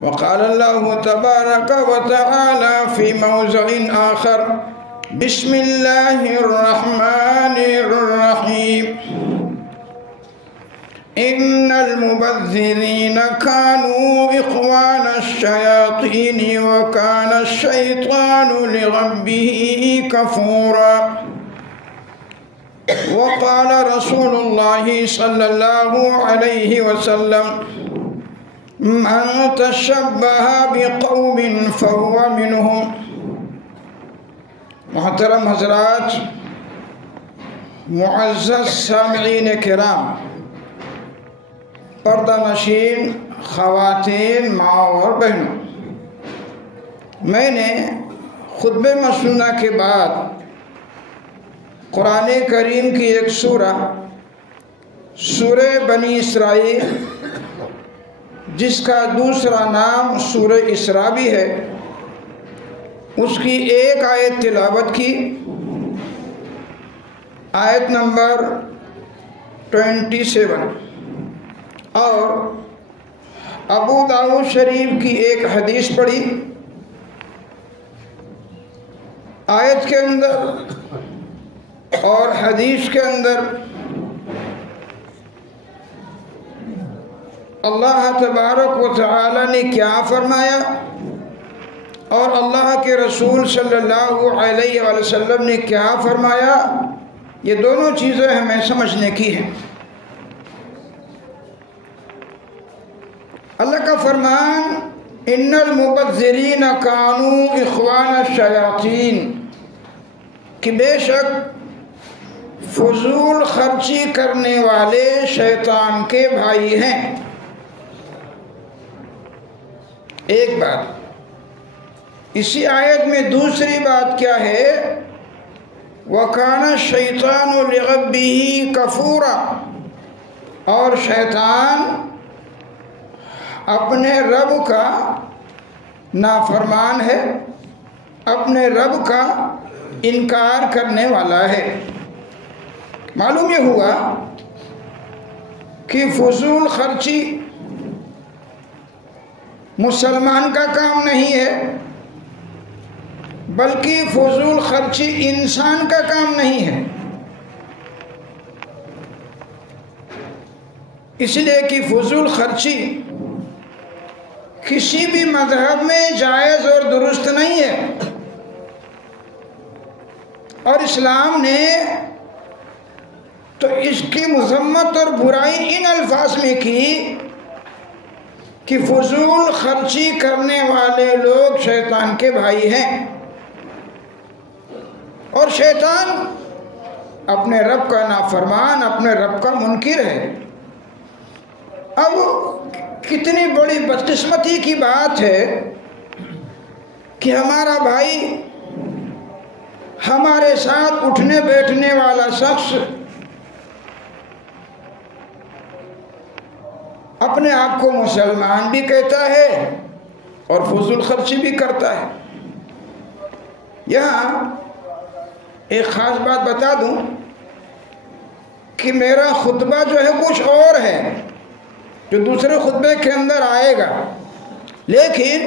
وقال الله تبارك وتعالى في موضع آخر بسم الله الرحمن الرحيم إن المبذرين كانوا إخوان الشياطين وكان الشيطان لربه كفورا وقال رسول الله صلى الله عليه وسلم من تشبه بقوم فهو منهم۔ محترم حضرات، معزز سامعین کرام، پردہ نشین خواتین، ماں اور بہنوں، میں نے خطبہ مسنونہ کے بعد قرآن کریم کی ایک سورہ بنی اسرائیل، جس کا دوسرا نام سورہ اسراء بھی ہے، اس کی ایک آیت تلاوت کی، آیت نمبر 27، اور ابو داؤد شریف کی ایک حدیث پڑھی۔ آیت کے اندر اور حدیث کے اندر اللہ تبارک و تعالی نے کیا فرمایا اور اللہ کے رسول صلی اللہ علیہ وآلہ وسلم نے کیا فرمایا، یہ دونوں چیزیں ہمیں سمجھنے کی ہیں۔ اللہ کا فرمان ان المبذرین کانوا اخوان الشیاطین، کہ بے شک فضول خرچی کرنے والے شیطان کے بھائی ہیں۔ ایک بات، اسی آیت میں دوسری بات کیا ہے؟ وَكَانَ الشَّيْطَانُ لِرَبِّهِ كَفُورًا، اور شیطان اپنے رب کا نافرمان ہے، اپنے رب کا انکار کرنے والا ہے۔ معلوم یہ ہوا کہ فضول خرچی مسلمان کا کام نہیں ہے، بلکہ فضول خرچی انسان کا کام نہیں ہے، اس لیے کہ فضول خرچی کسی بھی مذہب میں جائز اور درست نہیں ہے، اور اسلام نے تو اس کی مذمت اور برائی ان الفاظ میں کی کہ فضول خرچی کرنے والے لوگ شیطان کے بھائی ہیں، اور شیطان اپنے رب کا نافرمان، اپنے رب کا منکر ہے۔ اب کتنی بڑی بدقسمتی کی بات ہے کہ ہمارا بھائی، ہمارے ساتھ اٹھنے بیٹھنے والا شخص اپنے آپ کو مسلمان بھی کہتا ہے اور فضول خرچی بھی کرتا ہے۔ یہاں ایک خاص بات بتا دوں کہ میرا خطبہ جو ہے کچھ اور ہے، جو دوسرے خطبے کے اندر آئے گا، لیکن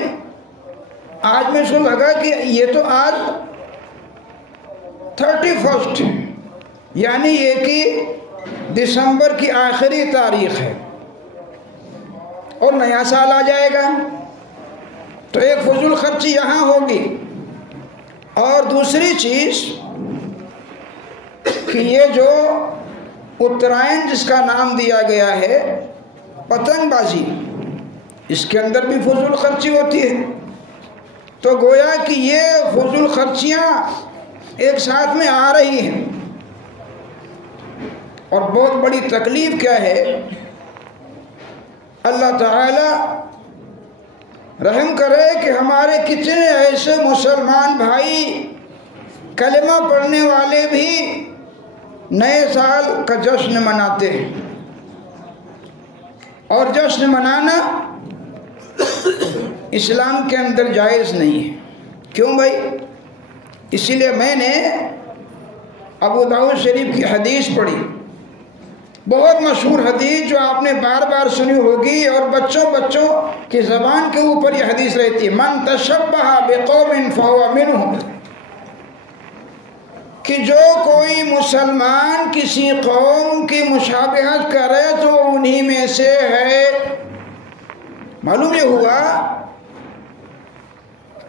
آج میں سن لگا کہ یہ تو آج 31 یعنی یہ کہ دسمبر کی آخری تاریخ ہے اور نیا سال آ جائے گا، تو ایک فضول خرچی یہاں ہوگی۔ اور دوسری چیز کہ یہ جو اترائن جس کا نام دیا گیا ہے، پتنگ بازی، اس کے اندر بھی فضول خرچی ہوتی ہے، تو گویا کہ یہ فضول خرچیاں ایک ساتھ میں آ رہی ہیں۔ اور بہت بڑی تکلیف کیا ہے، اللہ تعالی رحم کرے کہ ہمارے کتنے ایسے مسلمان بھائی کلمہ پڑھنے والے بھی نئے سال کا جشن مناتے ہیں، اور جشن منانا اسلام کے اندر جائز نہیں ہے۔ کیوں بھائی؟ اسی لیے میں نے ابو داؤد شریف کی حدیث پڑھی، بہت مشہور حدیث جو آپ نے بار بار سنی ہوگی اور بچوں کی زبان کے اوپر یہ حدیث رہتی ہے، من تشبہ بقوم فہو منہم، کہ جو کوئی مسلمان کسی قوم کی مشابہت کرے تو انہی میں سے ہے۔ معلوم یہ ہوا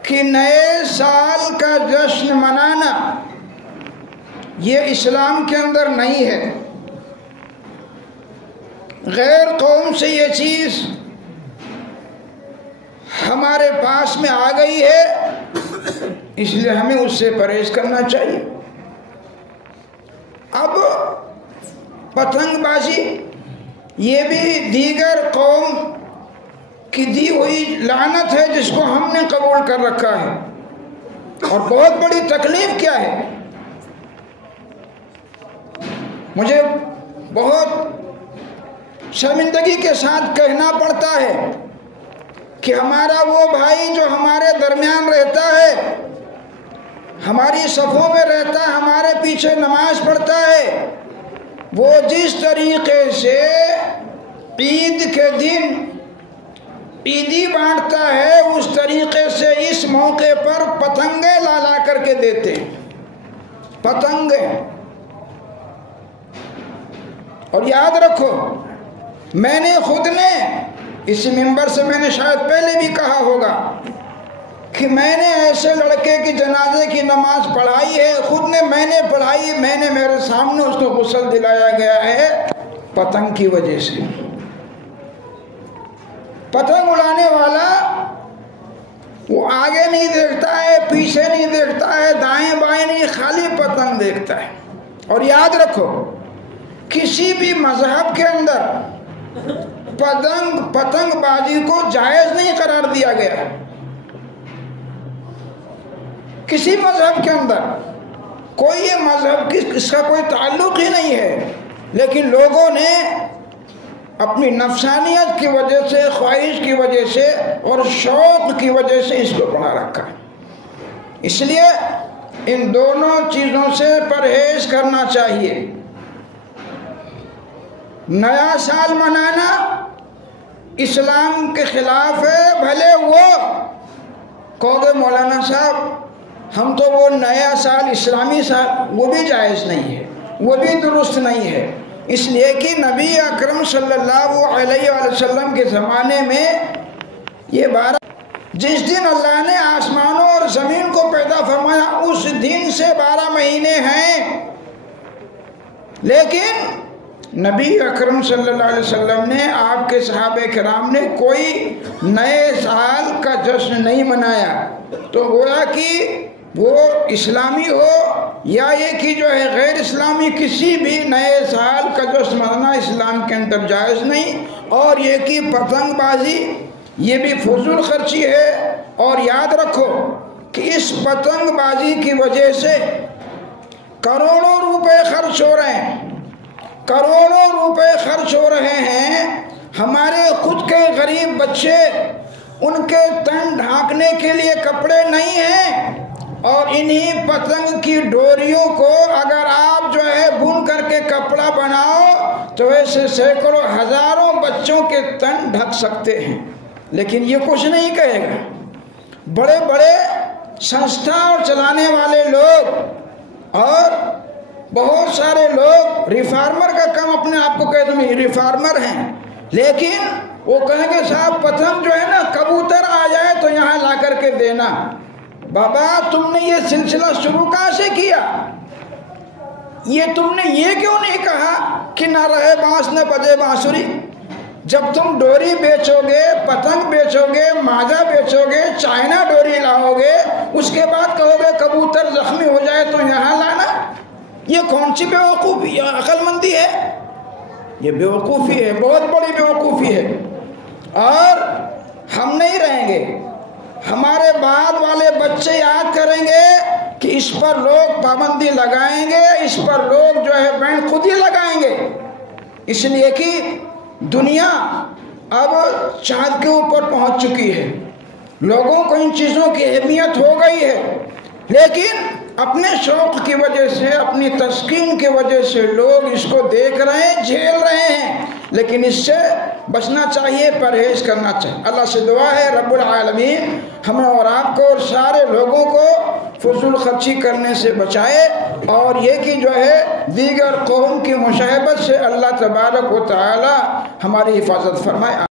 کہ نئے سال کا جشن منانا یہ اسلام کے اندر نہیں ہے، غیر قوم سے یہ چیز ہمارے پاس میں آ گئی ہے، اس لیے ہمیں اس سے پرہیز کرنا چاہیے۔ اب پتنگ بازی یہ بھی دیگر قوم کی دی ہوئی لعنت ہے جس کو ہم نے قبول کر رکھا ہے، اور بہت بڑی تکلیف کیا ہے، مجھے بہت شرمندگی کے ساتھ کہنا پڑتا ہے کہ ہمارا وہ بھائی جو ہمارے درمیان رہتا ہے، ہماری صفوں میں رہتا ہے، ہمارے پیچھے نماز پڑھتا ہے، وہ جس طریقے سے عید کے دن عیدی بانٹتا ہے اس طریقے سے اس موقع پر پتنگیں لا کر کے دیتے، پتنگیں۔ اور یاد رکھو، میں نے خود نے اس ممبر سے میں نے شاید پہلے بھی کہا ہوگا کہ میں نے ایسے لڑکے کی جنازے کی نماز پڑھائی ہے، خود نے میں نے پڑھائی، میں نے میرے سامنے اس کو غسل دلایا گیا ہے پتنگ کی وجہ سے۔ پتنگ اڑانے والا وہ آگے نہیں دیکھتا ہے، پیچھے نہیں دیکھتا ہے، دائیں بائیں نہیں، خالی پتنگ دیکھتا ہے۔ اور یاد رکھو، کسی بھی مذہب کے اندر پتنگ بازی کو جائز نہیں قرار دیا گیا، کسی مذہب کے اندر کوئی یہ مذہب اس کا کوئی تعلق ہی نہیں ہے، لیکن لوگوں نے اپنی نفسانیت کی وجہ سے، خواہش کی وجہ سے اور شوق کی وجہ سے اس کو بنا رکھا ہے۔ اس لیے ان دونوں چیزوں سے پرہیز کرنا چاہیے۔ نیا سال منانا اسلام کے خلاف ہے، بھلے وہ کہو گے مولانا صاحب ہم تو وہ نیا سال اسلامی سال وہ بھی جائز نہیں ہے، وہ بھی درست نہیں ہے، اس لیے کہ نبی اکرم صلی اللہ علیہ وسلم کے زمانے میں یہ 12 جس دن اللہ نے آسمانوں اور زمین کو پیدا فرمایا اس دن سے 12 مہینے ہیں، لیکن نبی اکرم صلی اللہ علیہ وسلم نے، آپ کے صحابہ کرام نے کوئی نئے سال کا جشن نہیں منایا۔ تو گویا کہ وہ اسلامی ہو یا یہ کہ جو ہے غیر اسلامی، کسی بھی نئے سال کا جشن منانا اسلام کے اندر جائز نہیں۔ اور یہ کہ پتنگ بازی یہ بھی فضول خرچی ہے، اور یاد رکھو کہ اس پتنگ بازی کی وجہ سے کروڑوں روپے خرچ ہو رہے ہیں، کروڑوں روپے خرچ ہو رہے ہیں۔ ہمارے خود کے غریب بچے، ان کے تن ڈھانکنے کے لیے کپڑے نہیں ہیں، اور انہی پتنگ کی ڈوریوں کو اگر آپ جو ہے بن کر کے کپڑا بناؤ تو ایسے سینکڑوں ہزاروں بچوں کے تن ڈھک سکتے ہیں، لیکن یہ کچھ نہیں کہے گا۔ بڑے بڑے سنستھا چلانے والے لوگ اور بہت سارے لوگ ریفارمر کا کام اپنے آپ کو کہتے ہیں ریفارمر ہیں، لیکن وہ کہیں گے صاحب پتنگ جو ہے نا کبوتر آ جائے تو یہاں لا کر کے دینا۔ بابا تم نے یہ سلسلہ شروع کہاں سے کیا؟ یہ تم نے یہ کیوں نہیں کہا کہ نہ رہے بانس نہ بجے بانسری؟ جب تم ڈوری بیچو گے، پتنگ بیچو گے، ماجا بیچو گے، چائنا ڈوری لاؤ گے، اس کے بعد کہو گے کبوتر زخمی ہو جائے تو یہاں لانا، یہ کون سی بیوقوفی یا عقل مندی ہے؟ یہ بیوقوفی ہے، بہت بڑی بیوقوفی ہے، اور ہم نہیں رہیں گے۔ ہمارے بعد والے بچے یاد کریں گے کہ اس پر لوگ پابندی لگائیں گے، اس پر لوگ جو ہے بین خود ہی لگائیں گے، اس لیے کہ دنیا اب چاند کے اوپر پہنچ چکی ہے، لوگوں کو ان چیزوں کی اہمیت ہو گئی ہے، لیکن اپنے شوق کی وجہ سے، اپنی تسکین کی وجہ سے لوگ اس کو دیکھ رہے ہیں، جھیل رہے ہیں، لیکن اس سے بچنا چاہیے، پرہیز کرنا چاہیے۔ اللہ سے دعا ہے رب العالمین ہمیں اور آپ کو اور سارے لوگوں کو فضول خرچی کرنے سے بچائے، اور یہ کہ جو ہے دیگر قوم کی مشاہبت سے اللہ تبارک و تعالی ہماری حفاظت فرمائے۔